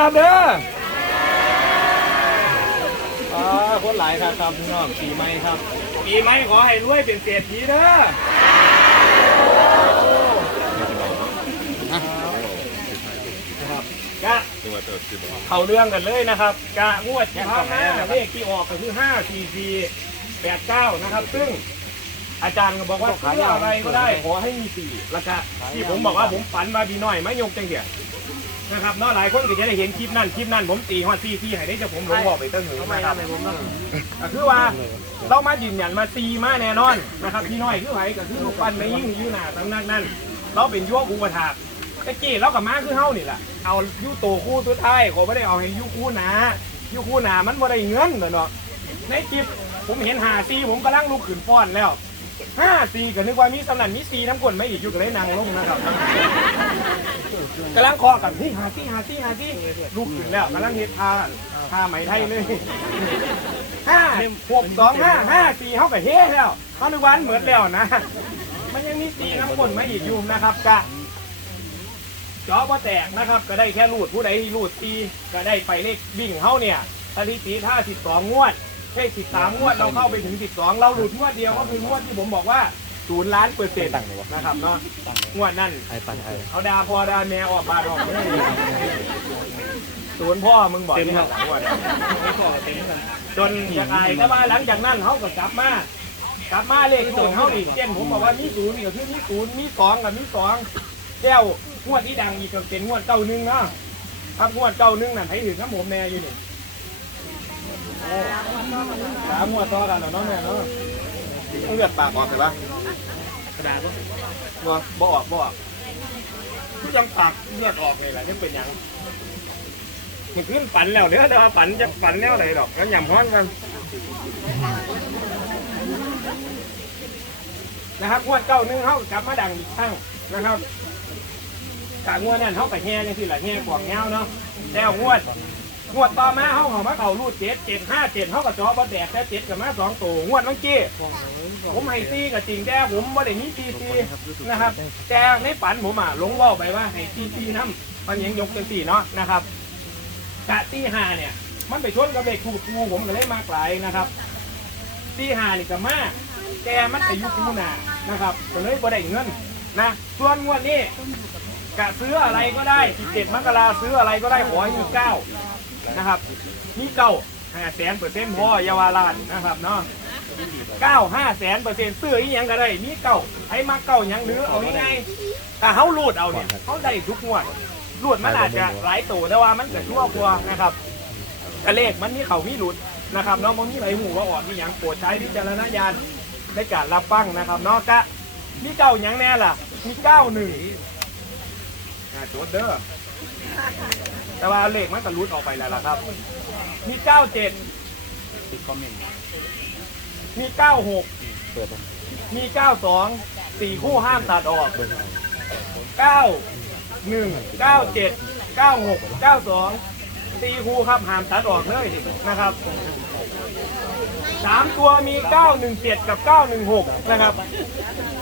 นะครับเด้ออ่าคนหลายครับครับพี่น้องปีใหม่ครับปีใหม่ขอให้รวยเป็นเศรษฐีเด้อครับกะเข้าเรื่องกันเลยนะครับกะงวดที่ผ่านมาเลขที่ออกก็คือห้าสี่สี่แปดเก้านะครับ ซึ่งอาจารย์ก็บอกว่าซื้ออะไรก็ได้ขอให้มีสี่แล้วก็ที่ผมบอกว่าผมฝันมาดีหน่อยไม่ยกจังเดีย นะครับเนาะหลายคนก็จะได้เห็นคลิปนั่นคลิปนั่นผมตีฮอดซีซีให้ได้จะผมหลงบอกไปตั้งหนึ่งนะครับก็คือว่าเรามายืนยันมาตีมาแน่นอนนะครับพี่น้อยคือไผก็คือลูกปั้นไม่ยิ่งอยู่หน้าตำนักนั่นเราเป็นยั่วอุปถากตะกี้เรากับมาคือเฮานี่แหละเอายุโตคู่ตัวท้ายขอไม่ได้เอาให้ยุคู่หนายุคู่หนามันบ่ได้เงินเนาะ ในคลิปผมเห็นหาซีผมกำลังลุกขึ้นฟ้อนแล้ว ห้าซีก็นึกว่ามีสำนันมีซีน้ำกลนไม่อีกอยู่กับเลยนางลงนะครับกำลังเคาะกันที่หาที่หาที่หาที่ลูกถึงแล้วกำลังเฮ็ดทาทาไหมไทยเลยห้าหกสองห้าห้าสี่เขากับเฮ้แล้วเขาในวันเหมือนแล้วนะ มันยังมีตีน้ำฝนมาอีกอยู่นะครับกะจอว่าแตกนะครับ ก็ได้แค่รูดผู้ใดที่รูดตีก็ได้ไปเลขวิ่งเขาเนี่ยสถิติถ้าสิบสองงวด เลขสิบสามงวดเราเข้าไปถึงสิบสองเราหลุดงวดเดียวก็คืองวดที่ผมบอกว่าศูนย์ล้านเปอร์เซ็นต์นะครับเนาะงวดนั่นไอ้ปันไอ้เอาดาพอดาแม่ออกบาดออกไม่ได้สวนพ่อมึงบอกที่หลังวันจนยังไงก็ว่าหลังจากนั้นเขาก็กลับมากลับมาเลขศูนย์เขาอีกเช่นผมบอกว่ามีศูนย์ก็คือมีศูนย์มีสองกับมีสองแก้วงวดที่ดังอีกก็เป็นงวดเก้าหนึ่งเนาะครับงวดเก้าหนึ่งนั่นให้ถึงน้ำผมแม่อยู่นี่โอ้ สามงวต่อกันแล้วเนาะแม่เนาะเลือดปากออกเลยปะกระดาษก็บ่บ่ออกบ่ออกคือยังปากเลือดออกเลยแหละนี่เป็นหยังมันขึ้นฝันแล้วเดี๋ยวเดี๋ยวฝันจะฝันแล้วอะไรดอกงั้นยำฮ้อนกันนะครับงวดเก้าหนึงเขากลับมาดังอีกครั้งนะครับกางวดนั่นเขาไปแห่ยังสิล่ะแห่กวางเงาเนาะแล้วงวด งวดต่อมาเขาเขามาเขารูดเจ็ดเจ็ดห้าเจ็ดเขากับจอบอแดกแต่เจ็ดกับมาสองตัวงวดเมื่อกี้ผมให้ตีกับจริงแต่ผมไม่ได้มีตีตีนะครับแต่ในฝันผมอะหลงว่าไปว่าให้ตีตีน้ำมันยังยกเป็นตีเนาะนะครับกะตีห้าเนี่ย มันไปชนกับเด็กถูกกูผมก็เลยมากหลายนะครับตีห้านี่ก็มาแต่มันอายุกูหนานะครับก็เลยบ่ได้เงินนะส่วนงวดนี้กะซื้ออะไรก็ได้17มกราซื้ออะไรก็ได้ขอให้มีเก้า นะครับมีเก้าห้าแสนเปอร์เซ็นต์พ่อเยาวราชนะครับเนาะเก้าห้าแสนเปอร์เซ็นต์ซื้ออีหยังก็ได้มีเก้าให้มาเก้าหยังหรือเอาง่ายๆแต่เขารูดเอาเนี่ยเขาได้ทุกงวดรูดมันอาจจะหลายตัวแต่ว่ามันก็ชั่วกว่านะครับกระเลขมันมีเขามีหลุดนะครับเนาะมันมีไหลหูว่าออกมีหยังโปรดใช้วิจารณญาณในการรับฟังนะครับเนาะกะมีเก้าหยังแน่ล่ะมีเก้าหนึ่งโจดเด้อ แต่ว่าเลขมันก็หลุดออกไปแล้วล่ะครับ มีเก้าเจ็ดติดคอมเมนต์มีเก้าหกเปิดมันมี92สี่คู่ห้ามตัดออก9 1 9 7 9 6 9 2สี่คู่ครับห้ามตัดออกเลยนะครับสามตัวมี 917 กับ 916 นะครับ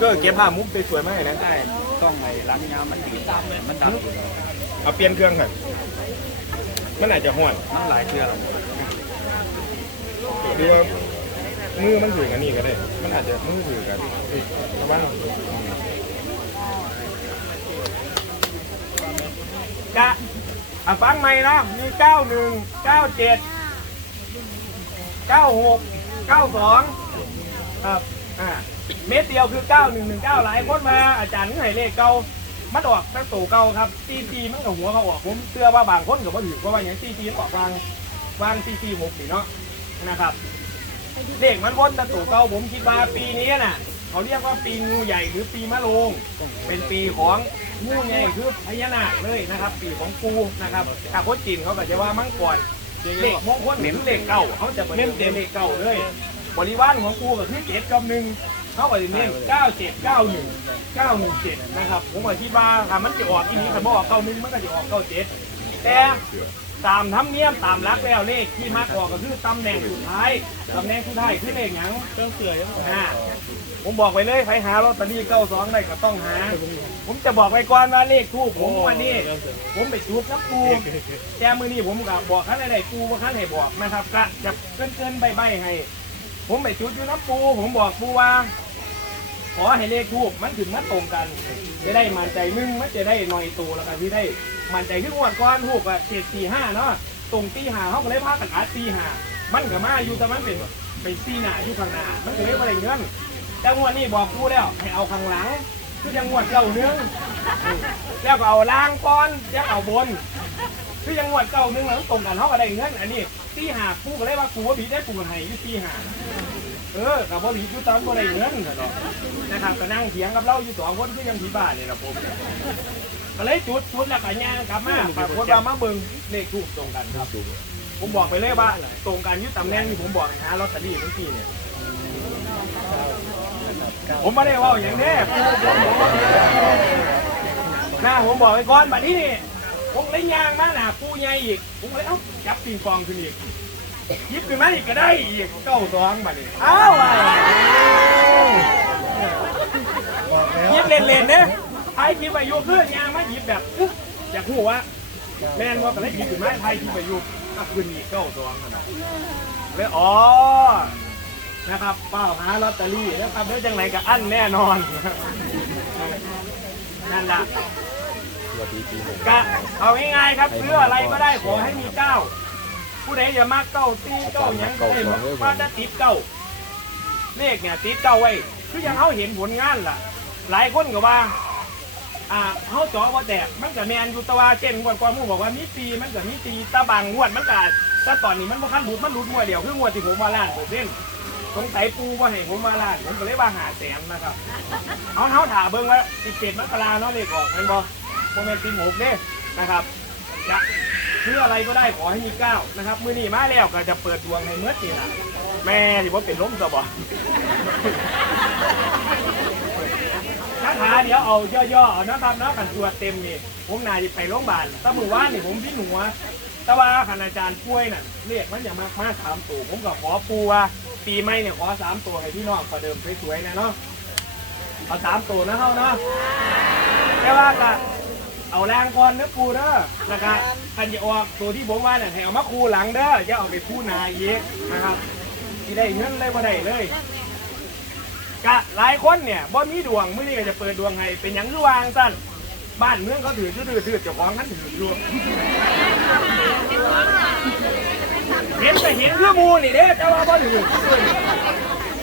ก็เก็บผ้ามุกสวยๆมากเลยนะได้ต้องไอ้ล้างยามันติดมันดับอยู่ เอาเปลี่ยนเครื่องหน่อยมันอาจจะห่อนมันหลายเทื่อแล้วหรือว่ามือมันถือกันนี่ก็ได้ มันอาจจะมือถือกันระวังกะอะฟังใหม่นะมี91 97 96 92ครับอ่าเม็ดเดียวคือ9119หลายคนมาอาจารย์ให้เลขเก่า มันออกตั้งตู่เก่าครับตีตีมันกับหัวเขาออกผมเชื่อว่าบางคนกับว่าถือว่าอย่างตีตีออกวางวางตีตีหกนี่เนาะนะครับเด็กมันวนตะตู่เก่าผมคิดว่าปีนี้น่ะเขาเรียกว่าปีงูใหญ่หรือปีมะโรงเป็นปีของงูใหญ่คือพญานาคเลยนะครับ ปีของปูนะครับถ้าคนจีนเขาก็จะว่ามังกรเลขมงคลเหม็นเลขเก่าเขาจะเน้นเต็มเลขเก่าเลย บริวารของปูก็คือเจ็ดกับหนึ่ง เขาก็จะเน้นเก้าเจ็ดเก้าหนึ่งเก้าหนึ่งเจ็ดนะครับ ผมก็คิดว่าถ้ามันจะออกอีนี้ถ้าบอกเก้าหนึ่งมันก็จะออกเก้าเจ็ดแต่ตามธรรมเนียมตามรักแล้วเลขที่มากออกก็คือตำแหน่งสุดท้ายตำแหน่งสุดท้ายคือเลขหยังเครื่องเสือยังอ่าผมบอกไปเลยใครหาลอตเตอรี่เก้าสองได้ก็ต้องหา ผมจะบอกไปก่อนว่าเลขทูกผมวันนี้ ผมไปจุดน้ำปูแต่มือนี้ผมก็บอกขั้นใดๆปูว่าขั้นให้บอกนะครับก็จะเกินเกินๆใบๆให้ ผมไปจุดอยู่น้ำปูผมบอกปูว่า ขอให้เลขทูกมันถึงมันตรงกัน จะได้มั่นใจมึงมันจะได้หน่อยตัวแล้วกันที่ได้มั่นใจขึ้นงวดก้อนถูกอะเจ็ดสี่ห้าเนาะตรงตีหาเขาก็เลยพากันอัดตีหามันก็มาอยู่แต่มันเป็นเป็นตีหนาอยู่ข้างหน้ามันก็เลยไม่ได้เงินแต่งวดนี้บอกกูแล้วให้เอาข้างหลังคือยังงวดเก่าเนื้อแล้วก็เอาล่างก้อนแล้วเอาบนคือยังงวดเก่าเนื้อแล้วตรงกันเขาก็ได้เงินอันนี้ตีหากูก็เลยว่ากูว่าบีได้กูก็ให้อยี่ตีหา เออกับพ่อผีจุดตอนบ่ได้เงินน่ะเนาะนะครับก็นั่งเถียงกับเราอยู่สองคนคือยังผีบ้าเนี่ยละผมก็เลยจุดจุดแล้วก็ย่างกลับมาปรากฏว่ามาเบิ่งเลขถูกตรงกันครับ ผมบอกไปเลยว่าตรงกันอยึดตำแหน่งที่ผมบอกหาลอตเตอรี่เมื่อกี้เนี่ยผมไม่ได้ว่าอย่างนี้หน้าผมบอกไปก่อนบัดนี้นี่ผมเลยย่างมาหน้าปูใหญ่อีกผมเลยเอ้าจับปิงปองขึ้นอีก ยิบขึ้นมาอีกก็ได้อีกเก้าสองบัดนี้อ้าวอะหยิบเล่นๆเนี่ยไอ้หยิบไปอยู่คือยางมาหยิบแบบอึ๊ะอยากหูว่าแม่นว่าก็เลยหยิบขึ้นมาไทยหยิบไปอยู่ก็ขึ้นอีกเก้าสองนั่นน่ะเลยอ๋อนะครับเป้าหาลอตเตอรี่นะครับแล้วจังไหนกับอั้นแน่นอนนั่นแหละก็เอาง่ายๆครับซื้ออะไรก็ได้ขอให้มีเก้า ผู้ใดอย่ามาเก้าตีเก้าหยังก็ได้มาจะติดเก้าเลขเนี่ยติดเก้าไว้คือยังเขาเห็นผลงานล่ะ หลายคนก็ว่า อ่าเขาเจาะว่าแตกมันก็แมนอยู่แตะว่าเช่นงวดก่อนหมูบอกว่ามีตีมันก็มีตีตะบางงวดมันก็ถ้าตอนนี้มันบ่คันหลุดมันหลุดมวยเดียวคืองวดที่ผมมาล้านผมเล่นสงสัยปูว่าให้ผมมาล้านผมก็เลยว่าหาแสนนะครับเอาเขาถาเบิ่งว่าสิบเจ็ดมกราเนาะเลขออกแมันบ่โมเมนต์ตีหกเด้นะครับจะ ซื้ออะไรก็ได้ขอให้มีเก้านะครับ มือนี้มาแล้วก็จะเปิดดวงให้เมื่อกี้นะแม่ที่ว่าเป็นล้มสบอคาถาเดี๋ยวเอาย่อๆเอานะครับนะกันตัวเต็มนี่ผมนายไปโรงพยาบาลตะมือว่านนี่ผมพี่หนัวแต่ว่าคณาจารย์ป่วยน่ะเรียกมันอย่างมากมาสามตัวผมก็ขอปูว่าปีใหม่เนี่ยขอสามตัวให้พี่น้องประเดิมสวยๆนะเนาะเอาสามตัวนะเฮาเนาะแต่ว่าก็ เอาแรงก่อนเนื้อปูเด้อนะครับคันจะออกตัวที่ผมว่าเนี่ยให้เอามาคูหลังเด้ออย่าเอาไปคูหนาเยอะนะครับที่ได้เงินเลยบ่ได้เลยกะหลายคนเนี่ยบ่มีดวงมื้อนี้ก็จะเปิดดวงให้เป็นหยังคือวางสั้นบ้านเมืองเขาถือถือถือเจ้าของนั้นถืออยู่เห็นแต่เห็นคือมูนี่เด้แต่ว่าบ่ถือ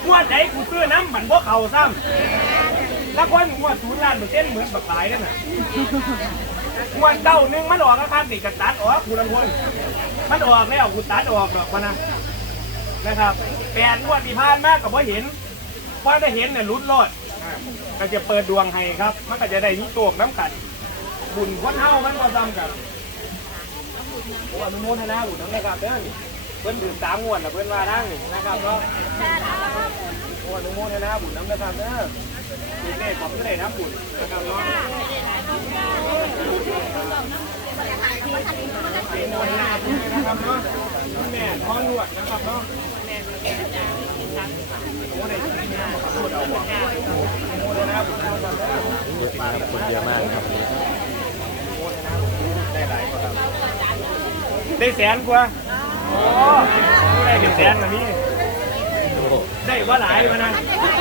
งวดไหนกูซื้อน้ำมันบ่เข่าซ้ำ ล้วคนงวดศูนย์ล้านเปอร์เซ็นต์เหมือนบักหลายนั่นน่ะงวดเก้าหนึ่งมันออกนะครับนี่กระตัดออกกูลังคนมันออกแล้วกูตัดออกดอกนะนะครับแปดงวดที่ผ่านมากกับว่าเห็นพอได้เห็นเนี่ยลุ้นรอดอ่าก็จะเปิดดวงให้ครับ มันก็จะได้นิโตกน้ำกันบุญคนเฮามันก็ซ้ำกันโอ้อนุโมทนาบุญน้ำนะครับเด้อนเพิ่นดื่มสามงวดแล้วเพิ่นว่านั่งนี่นะครับเนาะโอ้อนุโมทนาบุญน้ำนะครับเด้อ มีเลของก็ได้น้ำบุญนะครับเนาะเป็นหน่วยงานนะครับเนาะแม่ท้องรวดนะครับเนาะโอ้ได้ที่นี่มาพูดเอาบอกโอ้นะครับเยอะมากคนเยอะมากนะครับวันนี้ได้หลายครับได้แสนกว่าโอ้ได้เป็นแสนอันนี้ ได้ว่าหลายมานะ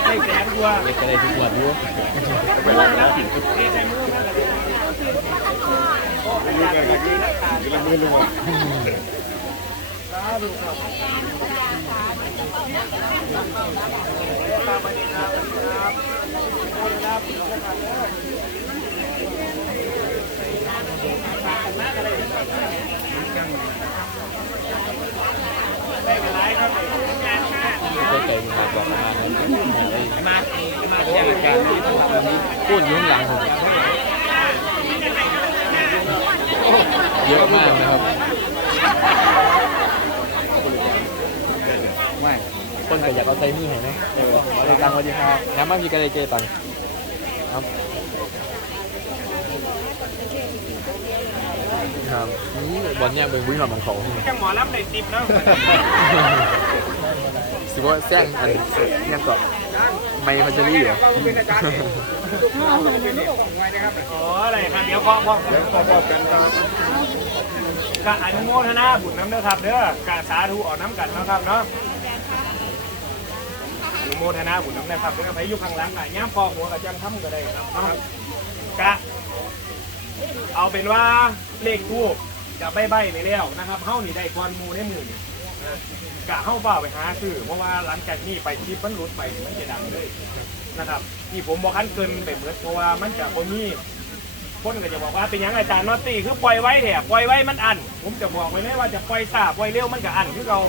ได้แสนกว่าเล็กก็ได้ทุกวันอยู่ไม่ลงแล้วดีใจมือนั่นแหละโอ้อาจารย์ก็ดีนะตาดีละมือลงมาครับ ครับครับโอ้ยครับได้เป็นไรครับก็ใจมีมาบอกมาเลยมามาเที่ยวกันนี่ต้องทำแบบนี้พูดยุ่งหลังผมเยอะมากนะครับไม่คนก็อยากเอาใส่มือเห็นไหมเออมาเลยตังค์วันดีครับน้ำมันมีกระไรเจตังครับ ครับนี่บอลเนี่ยเป็นวิ่งหลอดของเขาจังหมอรับในติบแล้วสิว่าแซงอันเนี่ยก็ไม่พัชรี่เหรออ๋ออะไรครับเดี๋ยวพอพอเดี๋ยวพอพอกันครับกะอนุโมทนาบุญน้ำเด้อครับเด้อกะสาธุออกน้ำกันเนาะครับเนาะอนุโมทนาบุญน้ำนะครับเด้อไปอยู่ข้างหลังอะย่ามพอหัวกับจังทำก็ได้ครับเนาะกะ เอาเป็นว่าเลขทูบจะใบใบไปแล้วนะครับเฮ้านี่ได้ก้อนมูได้หมื่นนะกะเฮ้าเปล่าไปหาซื้อเพราะว่าหลังจากนี้ไปคลิปมันหลุดไปมันจะดังเลยนะครับที่ผมบอกคันเกินไปเหมือนเพราะว่ามันจะบ่มีคนก็จะบอกว่าเป็นยังอาจารย์นอตตี้คือปล่อยไว้แถบปล่อยไว้มันอัน ผมจะบอกไว้เลยว่าจะปล่อยซาปล่อยเร็วมันก็อันคือเรา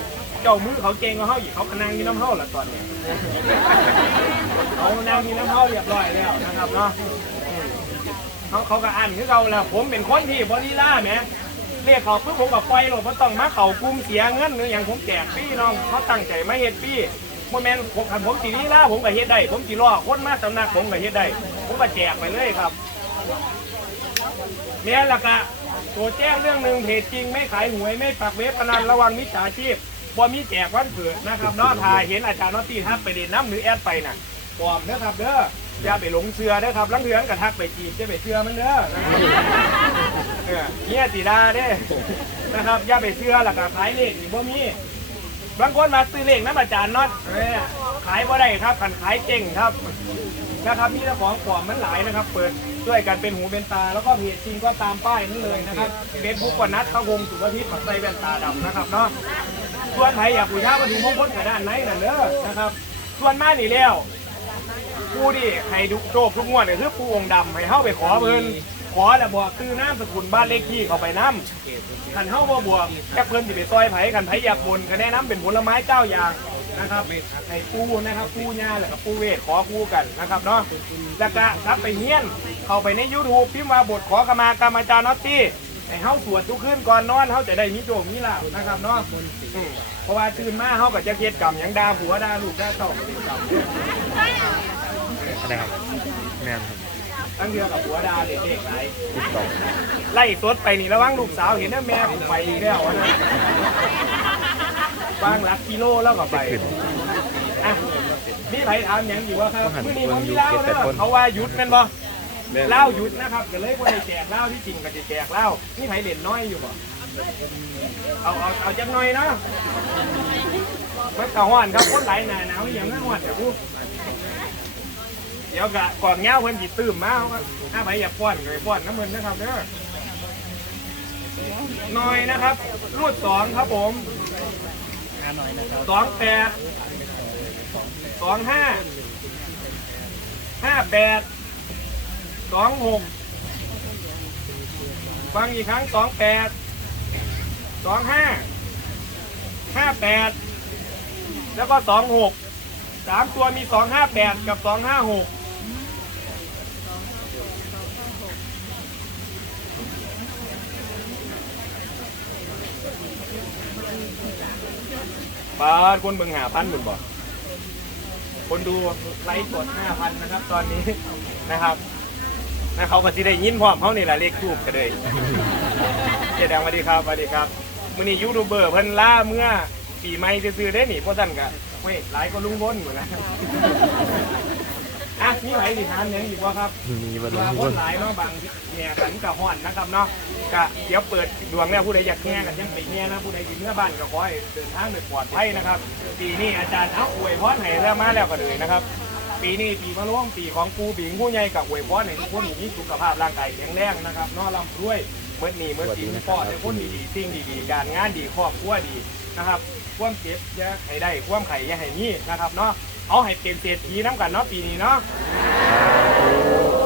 เจ้ามือเขาเก่งกว่าเฮาอีกเขากำลังมีน้ำเฮาละตอนนี้เขานั่งมีน้ำเฮาเรียบร้อยแล้วนะครับเนาะ เขาเขาก็อ่านคือเราแล้วผมเป็นคนที่บริล่าแหมเรียกเขาเพื่อผมกับปล่อยหลดเพราะต้องมาเขากลุ่มเสียเงินหรืออย่างผมแจกปี้น้องเขาตั้งใจมาเฮ็ดปี้โมแมนผมคันผมสีลีล่าผมก็เฮ็ดได้ ผมสีล่อคนมาสำนักผมก็เฮ็ดได้ ผมก็แจกไปเลยครับเนี่ยหละกะตัวแจ้งเรื่องหนึ่งเพจจริงไม่ขายหวยไม่ปักเว็บพนันระวังมิจฉาชีพบ่มีแจกวันเผือนะครับนาะถ้าเห็นอาจารย์นอตี้ทักไปเด่นน้ำหรือแอดไปน่ะปลอมเด้อครับเด้อ อย่าไปหลงเชื่อเด้อครับลังเทือนกระทักไปจีบจะไปเชื่อมันเด้อเออเนี่ยสีดาเด้นะครับอย่าไปเชื่อหลักขายเลขนี่บ่มีบางคนมาซื้อเลขน้ำอาจารย์น็อตเออขายบ่ได้ครับขันขายเก่งครับนะครับมีแต่ของปลอมมันหลายนะครับ เปิดด้วยกันเป็นหูเป็นตา แล้วก็เพจจริงก็ตามป้ายนั้นเลยนะครับเฟซบุ๊กกว่านัดเขาวงสุภาทิพย์ปักใส่แว่นตาดำนะครับเนาะส่วนไผอยากบูชาวัตถุมงคลกับด้านไหนนั่นเด้อนะครับ ส่วนมานี่แล้ว ผู้ที่ให้ดุโชคทุกงวดเนี่ยคือผู้องค์ดำให้เข้าไปขอเพิ่นขอแล้วบอกคือน้ำสกุลบ้านเลขที่เข้าไปน้ำขันเข้าบ่บวกแค่เพิ่นสิไปซอยไผ่ขันไผ่อยากบนก็แนะน้ำเป็นผลไม้เจ้าอย่างนะครับให้ปูนะครับปูญาแล้วก็ปูเวทขอปูกันนะครับเนาะแล้วก็รับไปเฮียนเข้าไปในยูทูบพิมพ์มาบทขอขมากรรมอาจารย์นอตตี้ให้เฮาสวดทุกคืนก่อนนอนเฮาจะได้มีโจมมีลาภนะครับเนาะเพราะว่าตื่นมาเฮาก็จะเฮ็ดกรรมยังดาผัวดาลูกดาเต้าก็เป็นกรรม อะไรครับแมนครับตั้งเดือกับผัวดาเด็กๆไหลติดต่อไล่สดไปนี่ระวังลูกสาวเห็นนะแม่ผมไปอีกแล้วอะนะวางหลักกิโลแล้วก็ไปอะมีใครถามหยังอยู่ว่าครับมื่อนี้ผมมีเล่าเด้อเขาว่าหยุดแม่นบ่เล่าหยุดนะครับก็เลยบ่ได้แจกเหล้าที่จริงก็จะแจกเหล้านี่ไผเล่นน้อยอยู่บ่เอาเอาเอาจักหน่อยเนาะมันกะฮ้อนครับคนหลายหน้าหนาวอหย่างนั้นฮ้อนแต่กูเดี๋ยวกะก่อนเงาเพิ่นสิตื้มมาเขาก็ถ้าไปอย่าป้อนเลยป้อนน้ำมันนะครับเด้อหน่อยนะครับ รูดสองครับผมสองแปดสองห้าห้าแปดสองหกฟังอีกครั้งสองแปดสองห้าห้าแปดแล้วก็สองหกสามตัวมีสองห้าแปดกับสองห้าหก บาดคนเมืองหาพันหมื่นบ่คนดูไลฟ์สดห้าพันนะครับ ตอนนี้นะครับนะเขาก็สิได้ยินพร้อมเขานี่แหละเลขทูบกันเลยเจดังสวัสดีครับสวัสดีครับมื่อนี้ยูทูบเบอร์เพิ่นล่าเมื่อปีใหม่ซื้อได้หนิเพราะท่านก็เว้ยหลายก็ลุงพ้นอยู่นะอะมี ไหนสิทานยังอีกว่าครับมีบอลมาทุกคคนนหลายเนาะบางเนี่ยกันกับห่อนนะครับเนาะก็เดี๋ยวเปิดดวงแล้วผู้ใดอยากแง่กันยังไปแง่นะผู้ใดอยู่เมื่อบ้านก็ขอให้เดินทางโดยปลอดภัยนะครับ ปีนี้อาจารย์เอาอวยพรให้แล้วมาแล้วก็เลยนะครับ ปีนี้ปีมะร่วงปีของปูบิงผู้ใหญ่กับอวยพรให้ทุกคนมีสุขภาพร่างกายแข็งแรงนะครับเนอร่ำรวยเมื่อนี้เมื่อปีปอดให้คนดีๆสิ่งดีๆการงานดีครอบครัวดีนะครับ ความเจ็บอย่าให้ได้ความไข่อย่าให้มีนะครับเนาะเอาให้เป็นเศรษฐีน้ำกันเนาะปีนี้เนาะ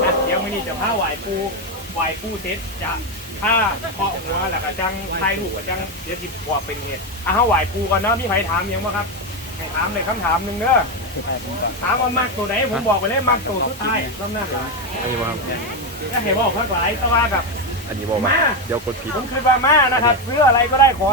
อะเดี๋ยวมื่อนี้จะพาไหวปูไหวปูเสร็จจะผ้าเคาะหัวแล้วก็จังไทยลูกก็จังเดี๋ยวสิบวกเป็นเหตุอะเฮาไหวปูก่อนเนาะมีใครถามยังบ่ครับให้ถามเลยคำถามหนึ่งเด้อถามว่ามากตัวไหนผมบอกไปเลยมากตัวสุดท้ายลำหน้าอันนี้บอกครับก็เห็นบอกข้างหลายแตะว่ากับอันนี้บอกว่าเดี๋ยวกดผิดผมคือว่ามานะครับซื้ออะไรก็ได้ขอ